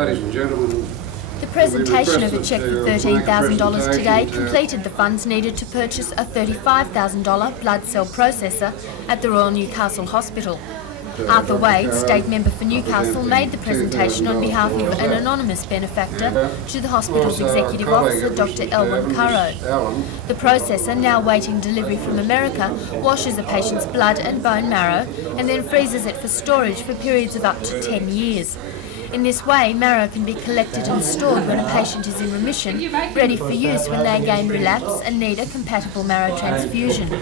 Ladies and gentlemen, the presentation of a cheque for $13,000 today completed the funds needed to purchase a $35,000 blood cell processor at the Royal Newcastle Hospital. Arthur Wade, State Member for Newcastle, made the presentation on behalf of an anonymous benefactor to the hospital's Executive Officer, Dr. Elwyn Currow. The processor, now waiting delivery from America, washes a patient's blood and bone marrow and then freezes it for storage for periods of up to 10 years. In this way, marrow can be collected and stored when a patient is in remission, ready for use when they again relapse and need a compatible marrow transfusion.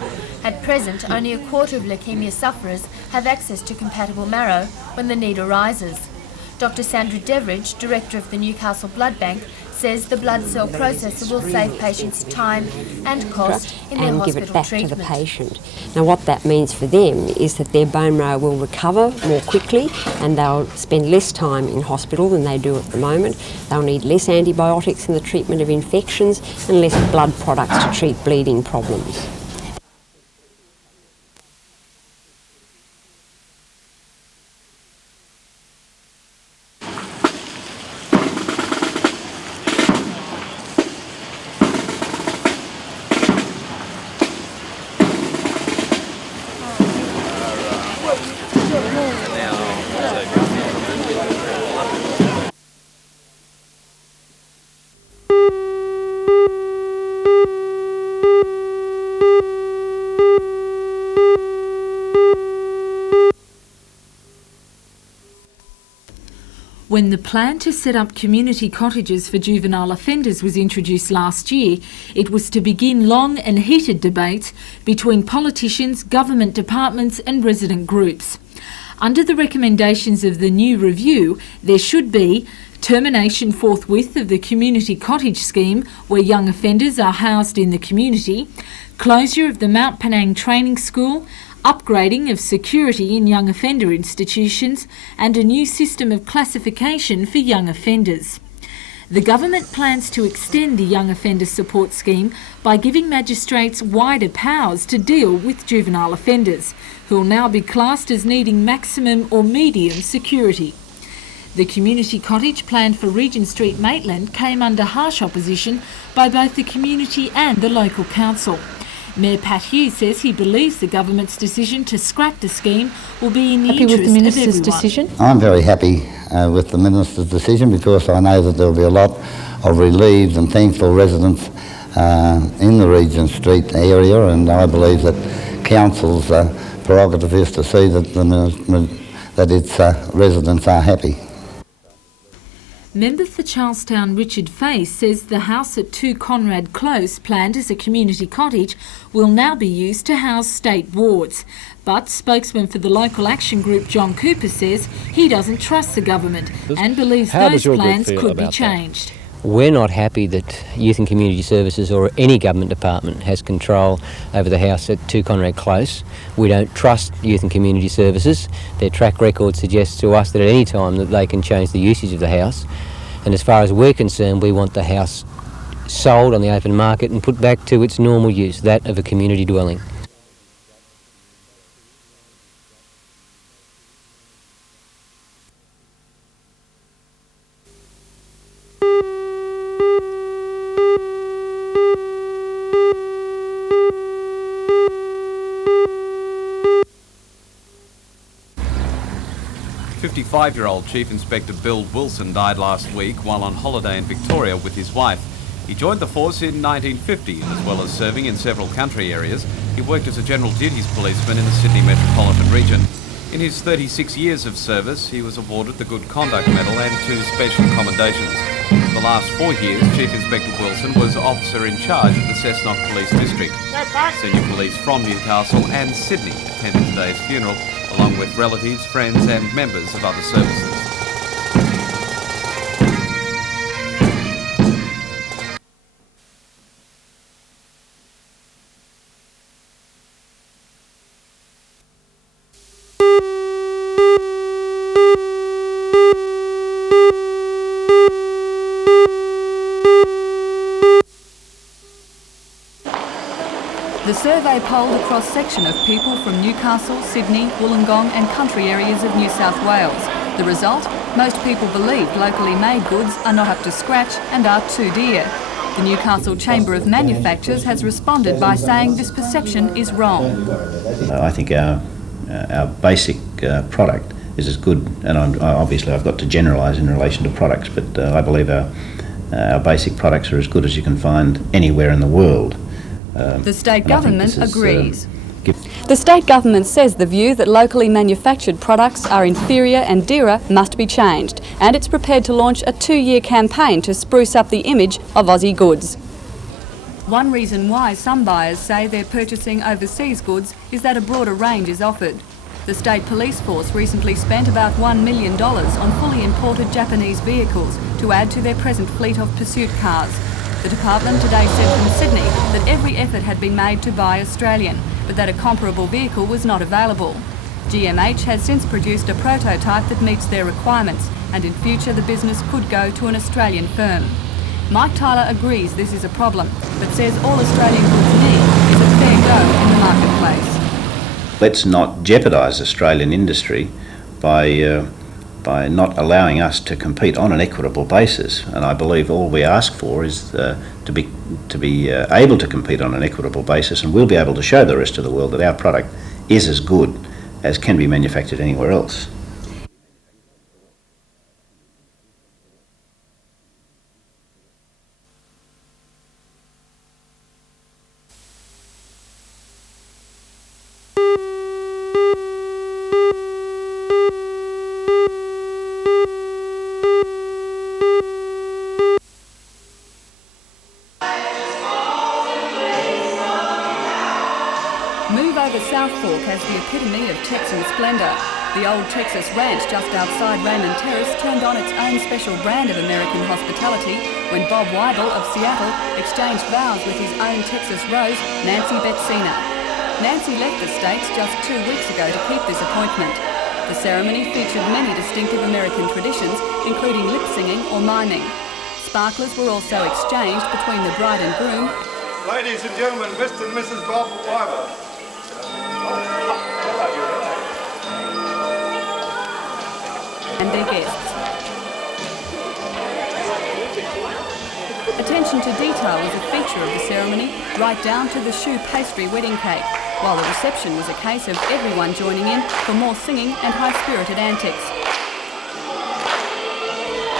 At present, only a quarter of leukaemia sufferers have access to compatible marrow when the need arises. Dr. Sandra Deveridge, Director of the Newcastle Blood Bank, says the blood cell processor will save patients time and cost in their hospital treatment. And give it back to the patient. Now what that means for them is that their bone marrow will recover more quickly and they'll spend less time in hospital than they do at the moment. They'll need less antibiotics in the treatment of infections and less blood products to treat bleeding problems. When the plan to set up community cottages for juvenile offenders was introduced last year, it was to begin long and heated debates between politicians, government departments and resident groups. Under the recommendations of the new review, there should be termination forthwith of the community cottage scheme where young offenders are housed in the community, closure of the Mount Penang Training School, upgrading of security in young offender institutions and a new system of classification for young offenders. The government plans to extend the Young Offender Support Scheme by giving magistrates wider powers to deal with juvenile offenders, who will now be classed as needing maximum or medium security. The community cottage planned for Regent Street, Maitland, came under harsh opposition by both the community and the local council. Mayor Pat Hughes says he believes the government's decision to scrap the scheme will be in the interest of everyone. Happy with the Minister's decision? I'm very happy with the Minister's decision because I know that there will be a lot of relieved and thankful residents in the Regent Street area, and I believe that Council's prerogative is to see that its residents are happy. Member for Charlestown Richard Face says the house at 2 Conrad Close, planned as a community cottage, will now be used to house state wards. But spokesman for the local action group John Cooper says he doesn't trust the government and believes those plans could be changed. We're not happy that Youth and Community Services or any government department has control over the house at 2 Conrad Close. We don't trust Youth and Community Services. Their track record suggests to us that at any time that they can change the usage of the house. And as far as we're concerned, we want the house sold on the open market and put back to its normal use, that of a community dwelling. Five-year-old Chief Inspector Bill Wilson died last week while on holiday in Victoria with his wife. He joined the force in 1950, as well as serving in several country areas. He worked as a general duties policeman in the Sydney metropolitan region. In his 36 years of service, he was awarded the Good Conduct Medal and 2 special commendations. For the last 4 years, Chief Inspector Wilson was officer in charge of the Cessnock Police District. Senior police from Newcastle and Sydney attended today's funeral, along with relatives, friends and members of other services. The survey polled a cross-section of people from Newcastle, Sydney, Wollongong and country areas of New South Wales The result? Most people believe locally made goods are not up to scratch and are too dear. The Newcastle Chamber of Manufacturers has responded by saying this perception is wrong. I think our basic product is as good, and obviously I've got to generalise in relation to products, but I believe our basic products are as good as you can find anywhere in the world. The state government agrees. The state government says the view that locally manufactured products are inferior and dearer must be changed, and it's prepared to launch a 2-year campaign to spruce up the image of Aussie goods. One reason why some buyers say they're purchasing overseas goods is that a broader range is offered. The state police force recently spent about $1 million on fully imported Japanese vehicles to add to their present fleet of pursuit cars. The department today said from Sydney that every effort had been made to buy Australian, but that a comparable vehicle was not available. GMH has since produced a prototype that meets their requirements, and in future the business could go to an Australian firm. Mike Tyler agrees this is a problem, but says all Australian goods need is a fair go in the marketplace. Let's not jeopardise Australian industry by not allowing us to compete on an equitable basis. And I believe all we ask for is to be able to compete on an equitable basis, and we'll be able to show the rest of the world that our product is as good as can be manufactured anywhere else. Move over South Fork as the epitome of Texan splendour. The old Texas ranch just outside Raymond Terrace turned on its own special brand of American hospitality when Bob Weibel of Seattle exchanged vows with his own Texas rose, Nancy Betsina. Nancy left the States just 2 weeks ago to keep this appointment. The ceremony featured many distinctive American traditions, including lip singing or miming. Sparklers were also exchanged between the bride and groom. Ladies and gentlemen, Mr. and Mrs. Bob Weibel. And their guests. Attention to detail was a feature of the ceremony, right down to the choux pastry wedding cake, while the reception was a case of everyone joining in for more singing and high-spirited antics.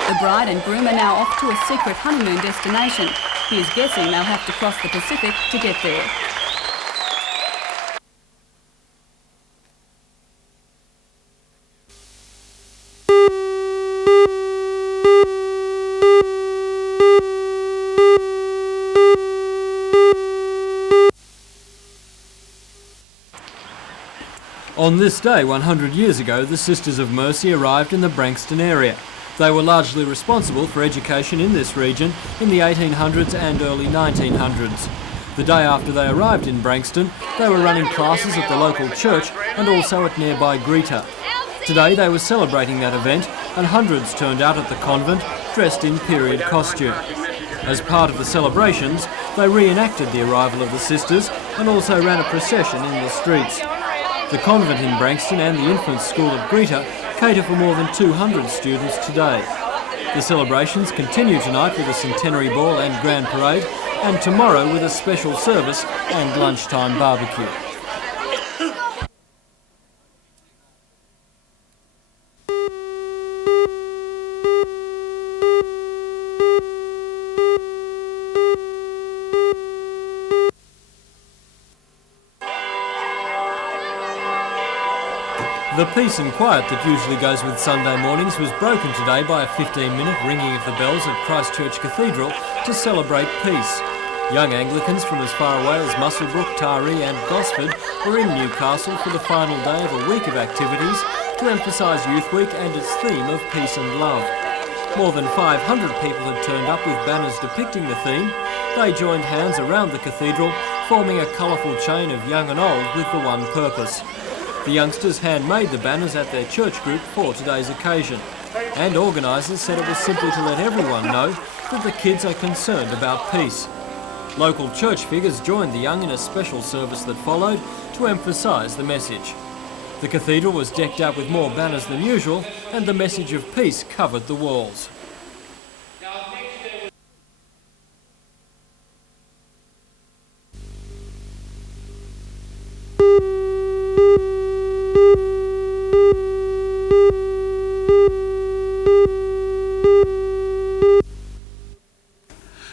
The bride and groom are now off to a secret honeymoon destination. Here's guessing they'll have to cross the Pacific to get there. On this day 100 years ago, the Sisters of Mercy arrived in the Branxton area. They were largely responsible for education in this region in the 1800s and early 1900s. The day after they arrived in Branxton, they were running classes at the local church and also at nearby Greta. Today they were celebrating that event, and hundreds turned out at the convent dressed in period costume. As part of the celebrations, they reenacted the arrival of the sisters and also ran a procession in the streets. The convent in Branxton and the infant school at Greta cater for more than 200 students today. The celebrations continue tonight with a Centenary Ball and Grand Parade, and tomorrow with a special service and lunchtime barbecue. The peace and quiet that usually goes with Sunday mornings was broken today by a 15-minute ringing of the bells at Christchurch Cathedral to celebrate peace. Young Anglicans from as far away as Muswellbrook, Taree and Gosford were in Newcastle for the final day of a week of activities to emphasise Youth Week and its theme of peace and love. More than 500 people had turned up with banners depicting the theme. They joined hands around the cathedral, forming a colourful chain of young and old with the one purpose. The youngsters handmade the banners at their church group for today's occasion, and organisers said it was simply to let everyone know that the kids are concerned about peace. Local church figures joined the young in a special service that followed to emphasise the message. The cathedral was decked out with more banners than usual, and the message of peace covered the walls.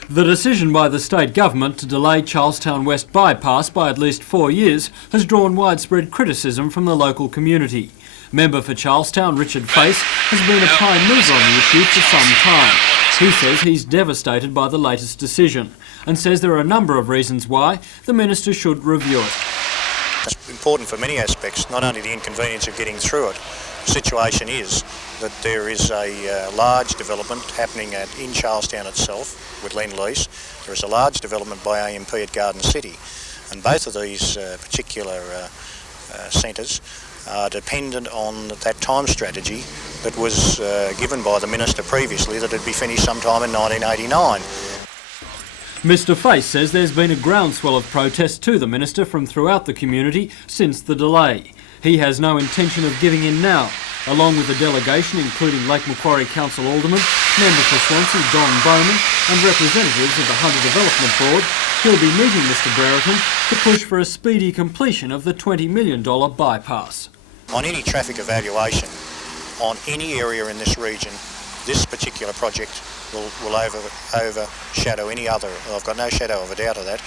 The decision by the state government to delay Charlestown West bypass by at least 4 years has drawn widespread criticism from the local community. Member for Charlestown Richard Face has been a prime mover on the issue for some time. He says he's devastated by the latest decision and says there are a number of reasons why the minister should review it. It's important for many aspects, not only the inconvenience of getting through it. The situation is that there is a large development happening in Charlestown itself with Lend Lease. There is a large development by AMP at Garden City, and both of these particular centres are dependent on that time strategy that was given by the minister previously, that it'd be finished sometime in 1989. Mr Face says there's been a groundswell of protest to the minister from throughout the community since the delay. He has no intention of giving in now. Along with the delegation, including Lake Macquarie Council Alderman, member for Swansea Don Bowman and representatives of the Hunter Development Board, he'll be meeting Mr Brereton to push for a speedy completion of the $20 million bypass. On any traffic evaluation, on any area in this region, this particular project will overshadow any other. I've got no shadow of a doubt of that.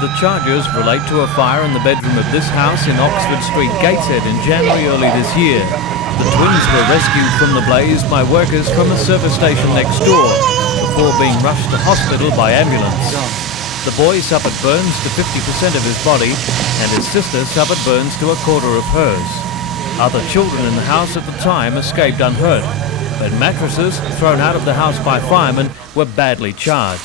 The charges relate to a fire in the bedroom of this house in Oxford Street, Gateshead in January early this year. The twins were rescued from the blaze by workers from a service station next door before being rushed to hospital by ambulance. The boy suffered burns to 50% of his body and his sister suffered burns to a quarter of hers. Other children in the house at the time escaped unhurt, but mattresses thrown out of the house by firemen were badly charred.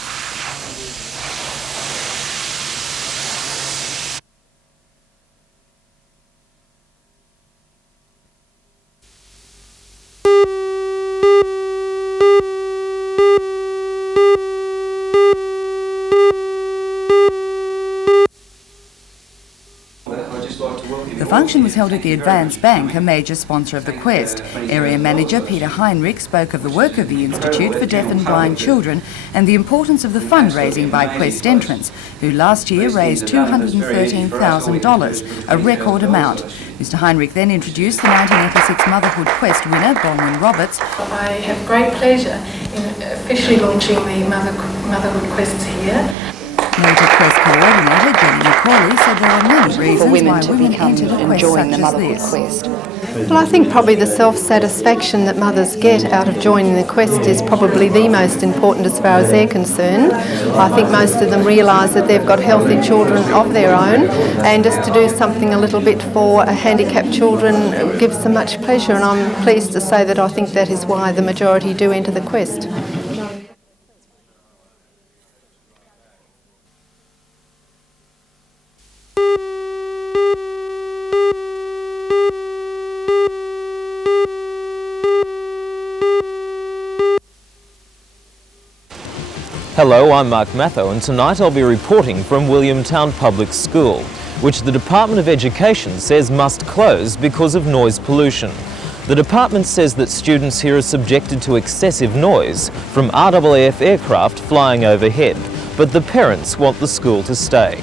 The function was held at the Advance Bank, a major sponsor of the Quest. Area Manager Peter Heinrich spoke of the work of the Institute for Deaf and Blind Children and the importance of the fundraising by Quest entrants, who last year raised $213,000, a record amount. Mr Heinrich then introduced the 1986 Motherhood Quest winner, Bronwyn Roberts. I have great pleasure in officially launching the Motherhood Quests here. Later Quest coordinator Jenny McCauley said there are many reasons for women why to women become enter the and Quest join the such as Motherhood this. Quest. Well, I think probably the self-satisfaction that mothers get out of joining the Quest is probably the most important as far as they're concerned. I think most of them realise that they've got healthy children of their own, and just to do something a little bit for handicapped children gives them much pleasure, and I'm pleased to say that I think that is why the majority do enter the Quest. Hello, I'm Mark Matho, and tonight I'll be reporting from Williamtown Public School. which the Department of Education says must close because of noise pollution. The department says that students here are subjected to excessive noise from RAAF aircraft flying overhead, but the parents want the school to stay.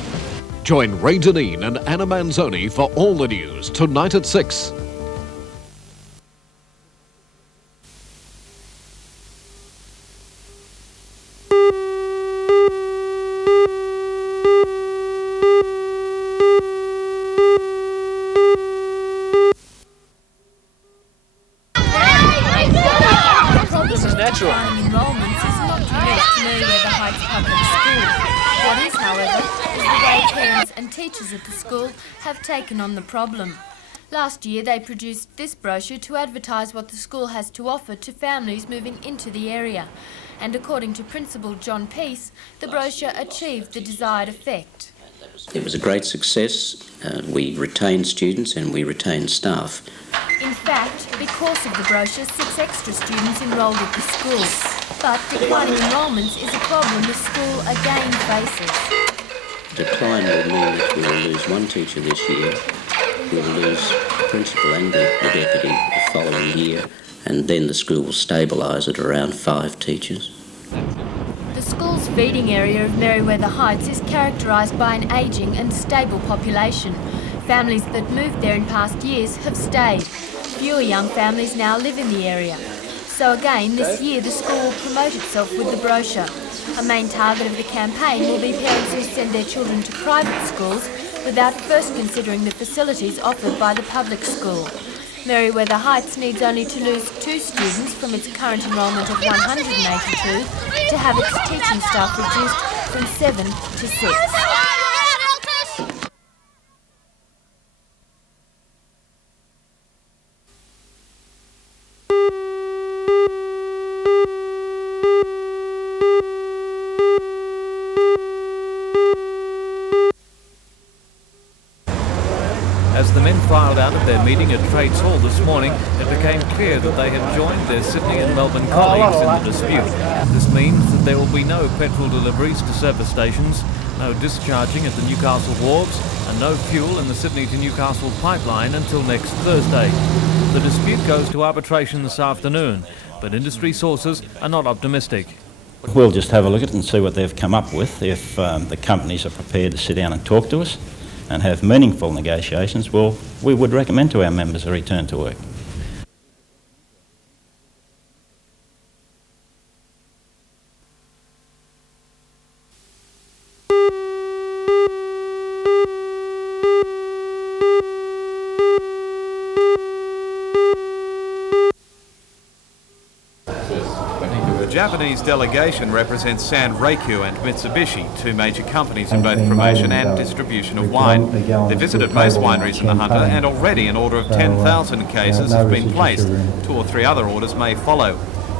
Join Ray Deneen and Anna Manzoni for all the news tonight at 6. Declining enrolments is not unique to Meriwether Heights Public School. What is, however, is the way parents and teachers at the school have taken on the problem. Last year they produced this brochure to advertise what the school has to offer to families moving into the area. And according to Principal John Peace, the brochure achieved the desired effect. It was a great success. We retained students and we retained staff. In fact, because of the brochure, 6 extra students enrolled at the school. But declining enrolments is a problem the school again faces. Decline will mean that we will lose 1 teacher this year. We will lose the principal and the deputy the following year, and then the school will stabilise at around 5 teachers. The school's feeding area of Meriwether Heights is characterised by an ageing and stable population. Families that moved there in past years have stayed. Fewer young families now live in the area. So again, this year the school will promote itself with the brochure. A main target of the campaign will be parents who send their children to private schools without first considering the facilities offered by the public school. Meriwether Heights needs only to lose 2 students from its current enrolment of 182 to have its teaching staff reduced from 7 to 6. As the men filed out of their meeting at Trades Hall this morning, it became clear that they had joined their Sydney and Melbourne colleagues in the dispute. This means that there will be no petrol deliveries to service stations, no discharging at the Newcastle wharves, and no fuel in the Sydney to Newcastle pipeline until next Thursday. The dispute goes to arbitration this afternoon, but industry sources are not optimistic. We'll just have a look at it and see what they've come up with. If the companies are prepared to sit down and talk to us and have meaningful negotiations, well, we would recommend to our members a return to work. The Japanese delegation represents Sanreku and Mitsubishi, 2 major companies in both promotion and distribution of wine. They visited most wineries in the Hunter, and already an order of 10,000 cases have been placed. 2 or 3 other orders may follow.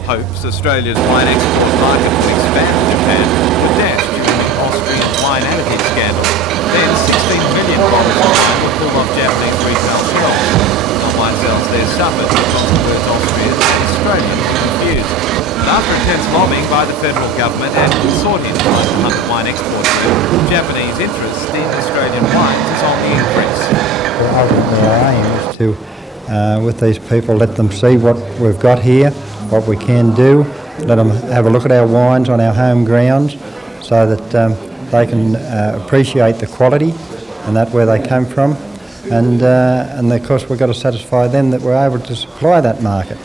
Hopes Australia's wine export market will expand to Japan were dashed during the Austrian wine additive scandal. Then 16 million bottles of wine were pulled off Japanese retail shelves. Non-wine sales there suffered because of both Austrians and Australians were confused. But after intense lobbying by the federal government and consortiums like the Hunter Wine Export Group, Japanese interest in Australian wines is on the increase. Our aim is to, with these people, let them see what we've got here, what we can do, let them have a look at our wines on our home grounds so that they can appreciate the quality and that where they come from. And of course we've got to satisfy them that we're able to supply that market.